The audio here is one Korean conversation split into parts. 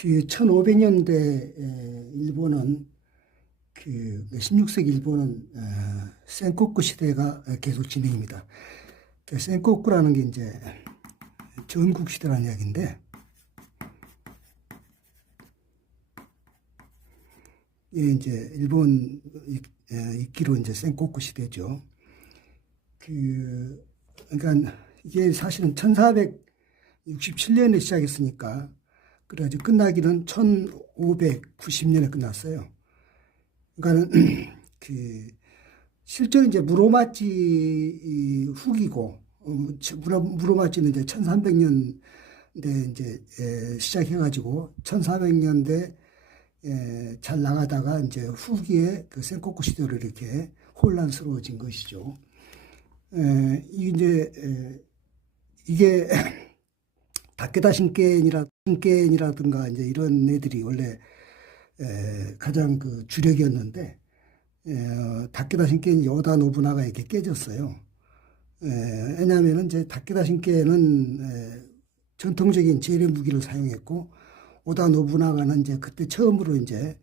그 1500년대 일본은 16세기 일본은 센코쿠 시대가 계속 진행입니다. 센코쿠라는 게 이제 전국 시대라는 이야기인데, 이게 이제 일본 있기로 이제 센코쿠 시대죠. 그러니까 이게 사실은 1467년에 시작했으니까, 그래가지고 끝나기는 1590년에 끝났어요. 그러니까는 실제로 이제 무로마치 후기고, 무로마치는 이제 1300년대 이제 시작해가지고 1400년대 잘 나가다가 이제 후기에 그 센코쿠 시대로 이렇게 혼란스러워진 것이죠. 이게 다케다 신겐이라든가 이제 이런 애들이 원래 가장 그 주력이었는데, 다케다 신겐이 오다 노부나가에게 깨졌어요. 왜냐하면 이제 다케다 신겐은 전통적인 재래 무기를 사용했고, 오다 노부나가는 이제 그때 처음으로 이제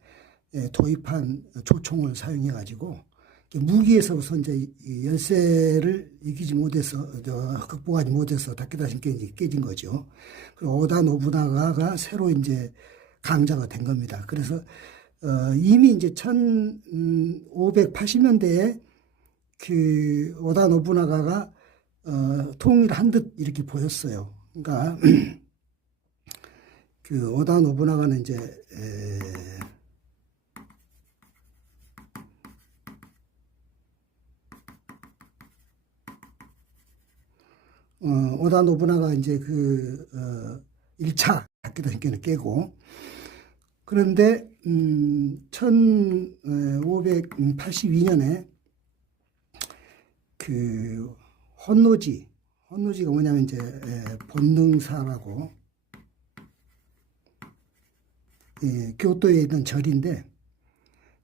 도입한 조총을 사용해가지고 무기에서부터 이제 열세를 이기지 못해서, 극복하지 못해서 다케다 신겐이 깨진 거죠. 그리고 오다 노부나가가 새로 이제 강자가 된 겁니다. 그래서 이미 이제 1580년대에 그 오다 노부나가가 통일한 듯 이렇게 보였어요. 그러니까 그 오다 노부나가는 이제 오다 노부나가 이제 1차 다케다 신겐을 깨고, 그런데 1582년에 그 혼노지가 뭐냐면 이제 본능사라고, 교토에 있는 절인데,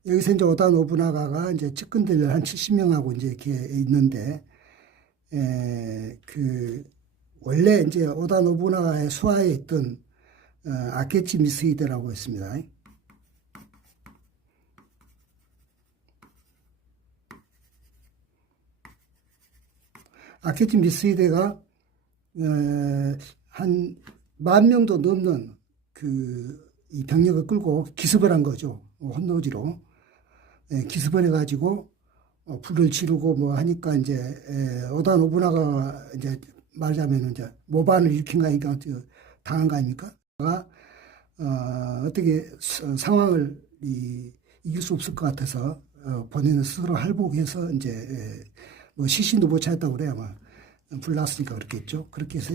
여기서 이제 오다 노부나가가 이제 측근들 한 70명하고 이제 이렇게 있는데, 원래 이제 오다 노부나가의 수하에 있던 아케치 미스히데라고 했습니다. 아케치 미스히데가 한 10,000명도 넘는 이 병력을 끌고 기습을 한 거죠. 혼노지로. 기습을 해가지고 불을 지르고 뭐 하니까 이제 오다 노부나가 이제 말하자면 이제 모반을 일으킨 거 아니까 당한 거 아닙니까? 어떻게 상황을 이길 수 없을 것 같아서 본인은 스스로 할복해서 이제 뭐 시신도 못 찾았다고 그래요. 아마 불났으니까 그렇겠죠. 그렇게 해서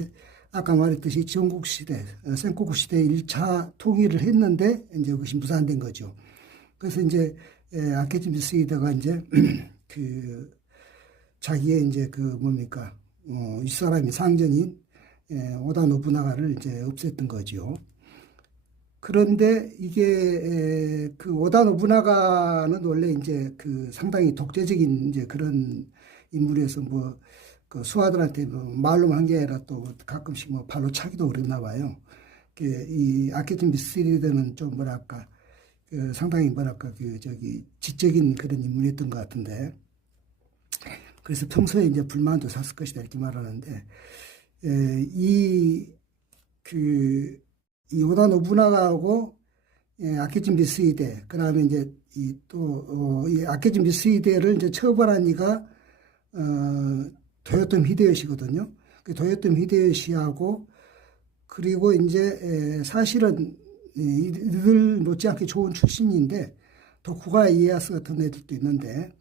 아까 말했듯이 전국 시대, 센코쿠 시대 1차 통일을 했는데 이제 그것이 무산된 거죠. 그래서 이제 아케치 미스히데가 이제 자기의 이제 뭡니까 이 사람이 상전인 오다 노부나가를 이제 없앴던 거죠. 그런데 이게 오다 노부나가는 원래 이제 상당히 독재적인 이제 그런 인물이어서 뭐 수하들한테 뭐 말로만 한 게 아니라 또 가끔씩 뭐 발로 차기도 그랬나 봐요. 이 아케치 미스히데는 좀 뭐랄까 상당히 뭐랄까 지적인 그런 인물이었던 것 같은데, 그래서 평소에 이제 불만도 샀을 것이다 이렇게 말하는데, 이 오다 노부나가하고 아케치 미스히데, 그다음에 이제 이 아케치 미스히데를 이제 처벌한 이가 도요토미 히데요시거든요. 그 도요토미 히데요시하고, 그리고 이제 사실은 이들 못지않게 좋은 출신인데 도쿠가와 이에야스 같은 애들도 있는데,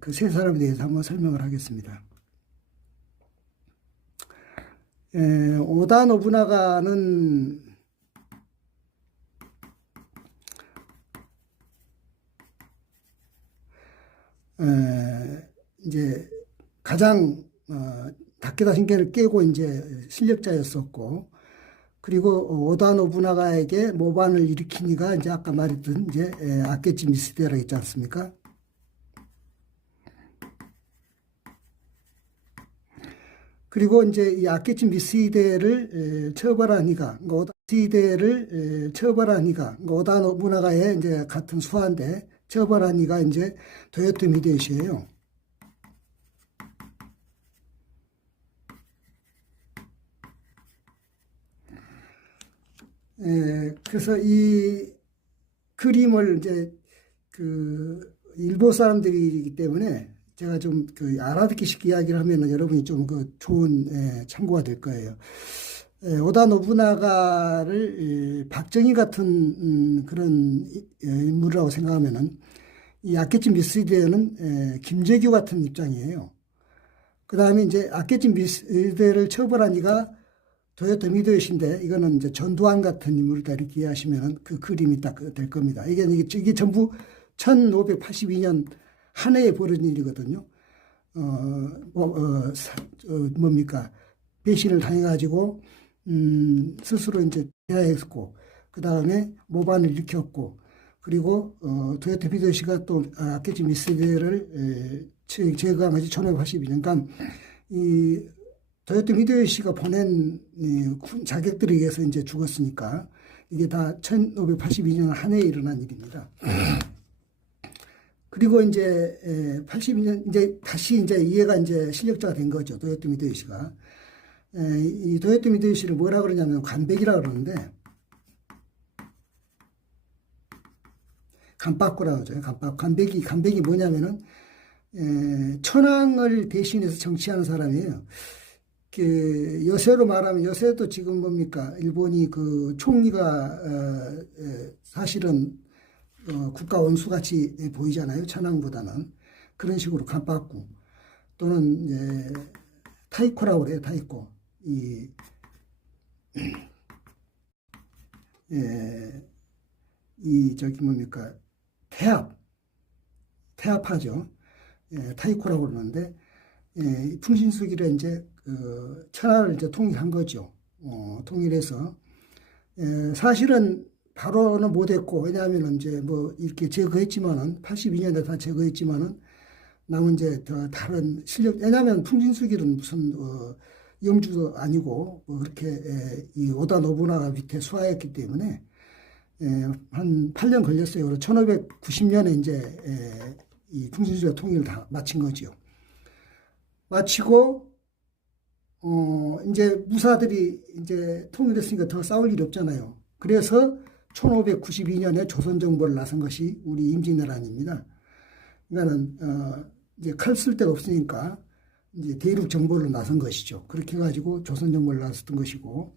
그 세 사람에 대해서 한번 설명을 하겠습니다. 오다 노부나가는 이제 가장 다케다 신겐을 깨고 이제 실력자였었고, 그리고 오다 노부나가에게 모반을 일으킨 이가 이제 아까 말했던 이제 아케치 미스히데라고 있지 않습니까? 그리고 이제 이 아케치 미스히데를 처벌하니까, 미스히데를 처벌하니까, 오다 노부나가의 이제 같은 수하인데, 처벌하니까 이제 도요토미 히데요시예요. 그래서 이 그림을 이제 그 일본 사람들이기 때문에 제가 좀 그 알아듣기 쉽게 이야기를 하면은 여러분이 좀 그 좋은 참고가 될 거예요. 오다 노부나가를 박정희 같은 그런 인물이라고 생각하면은 이 아케치 미스히데는 김재규 같은 입장이에요. 그 다음에 이제 아케치 미스히데를 처벌한 이가 도요토미 히데요시인데 이거는 이제 전두환 같은 인물이다 이렇게 이해하시면 그 그림이 딱 될 겁니다. 이게 전부 1582년 한 해에 벌어진 일이거든요. 뭡니까? 배신을 당해가지고, 스스로 이제 대하했고, 그 다음에 모반을 일으켰고, 그리고, 도요토미 히데요시가 또 아케치 미스히데를 제거한 것이 1582년. 그러니까, 이, 도요토미 히데요시가 보낸 자객들에 의해서 이제 죽었으니까, 이게 다 1582년 한 해에 일어난 일입니다. 그리고 이제 82년 이제 다시 이제 이해가 이제 실력자가 된 거죠. 도요토미 히데요시가. 이 도요토미 히데요시를 뭐라 그러냐면 간백이라 그러는데 간박구라 그러죠. 간백이 뭐냐면은 천황을 대신해서 정치하는 사람이에요. 그 요새로 말하면 요새도 지금 뭡니까? 일본이 그 총리가 사실은 국가 원수같이 보이잖아요. 천황보다는. 그런 식으로 간박구. 또는, 타이코라고 그래요. 타이코. 저기 뭡니까. 태압하죠. 타이코라고 그러는데, 풍신수기를 이제, 천하를 이제 통일한 거죠. 통일해서. 사실은 바로는 못했고, 왜냐하면 이제 뭐 이렇게 제거했지만은, 82년에 다 제거했지만은, 남은 이제 더 다른 실력, 왜냐하면 풍신수길은 무슨, 영주도 아니고, 뭐 그렇게, 이 오다 노부나가 밑에 수하였기 때문에, 한 8년 걸렸어요. 그래서 1590년에 이제, 이 풍신수기가 통일을 다 마친 거죠. 마치고, 이제 무사들이 이제 통일했으니까 더 싸울 일이 없잖아요. 그래서 1592년에 조선정보를 나선 것이 우리 임진왜란입니다. 그러니까는, 이제 칼 쓸 데가 없으니까 이제 대륙 정보를 나선 것이죠. 그렇게 해가지고 조선정보를 나섰던 것이고,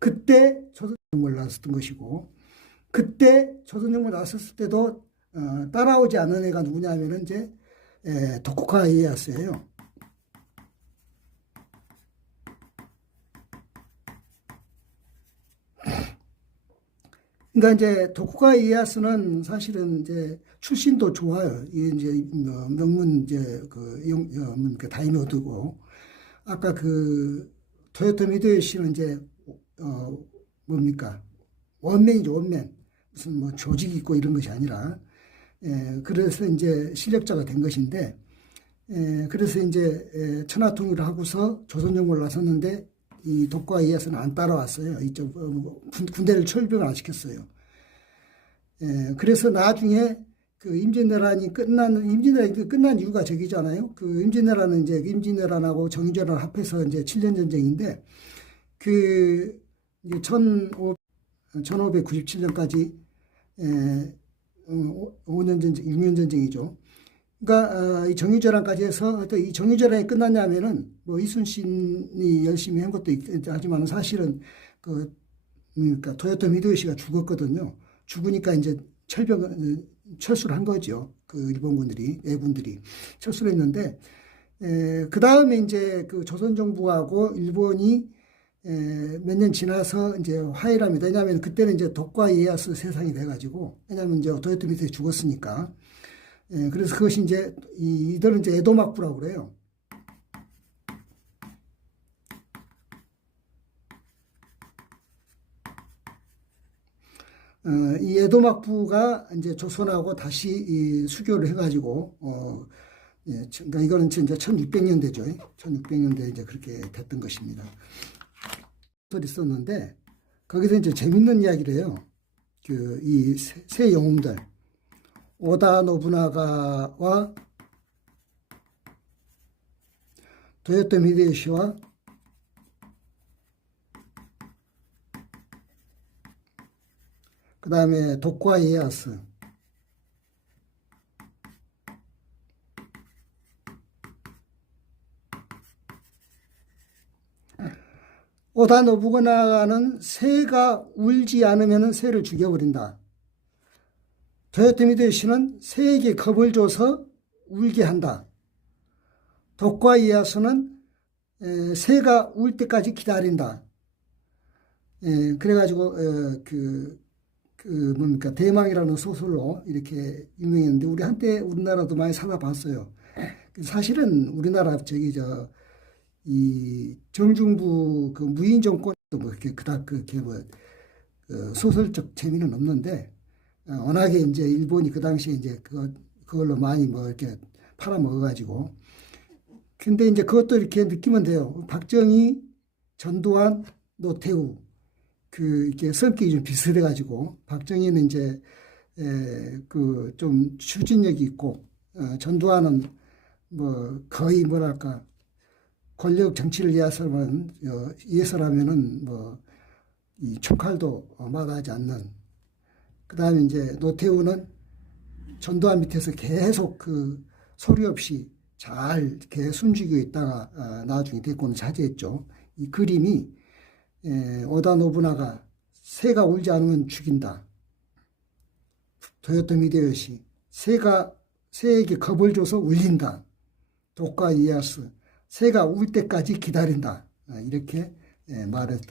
그때 조선정보를 나섰던 것이고, 그때 조선정보를 나섰을 때도, 따라오지 않은 애가 누구냐면은 이제, 도쿠가와 이에야스예요. 그러니까 이제 도쿠가와 이에야스는 사실은 이제 출신도 좋아요. 이게 이제 명문 이제 그 다이노드고 아까 그 도요토미 히데요시는 이제 뭡니까 원맨이죠 원맨 무슨 뭐 조직이 있고 이런 것이 아니라 그래서 이제 실력자가 된 것인데 그래서 이제 천하통일을 하고서 조선정보를 나섰는데 이 도쿠가와 이에야스는 안 따라왔어요. 이쪽 군대를 철병을 안 시켰어요. 그래서 나중에 그 임진왜란이 끝난 이유가 저기잖아요. 그 임진왜란은 이제 임진왜란하고 정유재랑 합해서 이제 7년 전쟁인데 그 1597년까지 5년 전쟁, 6년 전쟁이죠. 그러니까 이 정유재란까지 해서 또 이 정유재란이 끝났냐면은 뭐 이순신이 열심히 한 것도 하지만 사실은 그러니까 도요토미 히데요시가 죽었거든요. 죽으니까 이제 철수를 한 거죠. 그 일본군들이 애군들이 철수를 했는데 그 다음에 이제 그 조선 정부하고 일본이 몇 년 지나서 이제 화해를 합니다. 왜냐하면 그때는 이제 도쿠가와 이에야스 세상이 돼가지고 왜냐하면 이제 도요토미 히데요시 죽었으니까. 그래서 그것이 이제, 이들은 이제 에도막부라고 그래요. 이 에도막부가 이제 조선하고 다시 이 수교를 해가지고, 예, 그러니까 이거는 이제 1600년대죠. 1600년대에 이제 그렇게 됐던 것입니다. 소설이 있었는데 거기서 이제 재밌는 이야기를 해요. 그 이 세 영웅들 오다 노부나가와 도요토미 히데요시와 그 다음에 도쿠와 이에야스 오다 노부나가는 새가 울지 않으면 새를 죽여버린다. 도요토미 히데요시는 새에게 겁을 줘서 울게 한다. 도쿠와 이에야스는 새가 울 때까지 기다린다. 그래가지고 뭡니까 대망이라는 소설로 이렇게 유명했는데 우리 한때 우리나라도 많이 찾아봤어요. 사실은 우리나라 이 정중부 그 무인 정권도 뭐 이렇게 그닥 그렇게 뭐 소설적 재미는 없는데 워낙에 이제 일본이 그 당시에 이제 그걸로 많이 뭐 이렇게 팔아먹어가지고 근데 이제 그것도 이렇게 느끼면 돼요. 박정희, 전두환, 노태우 이렇게 성격이 좀 비슷해가지고 박정희는 이제 그 좀 추진력이 있고 전두환은 뭐 거의 뭐랄까 권력 정치를 위해서라면은 뭐 이 촉칼도 마다하지 않는 그다음에 이제 노태우는 전두환 밑에서 계속 그 소리 없이 잘 이렇게 숨죽이고 있다가 나중에 대권을 차지했죠. 이 그림이 오다 노부나가 새가 울지 않으면 죽인다. 도요토미 히데요시 새에게 겁을 줘서 울린다. 도쿠와 이에야스 새가 울 때까지 기다린다. 이렇게 말했던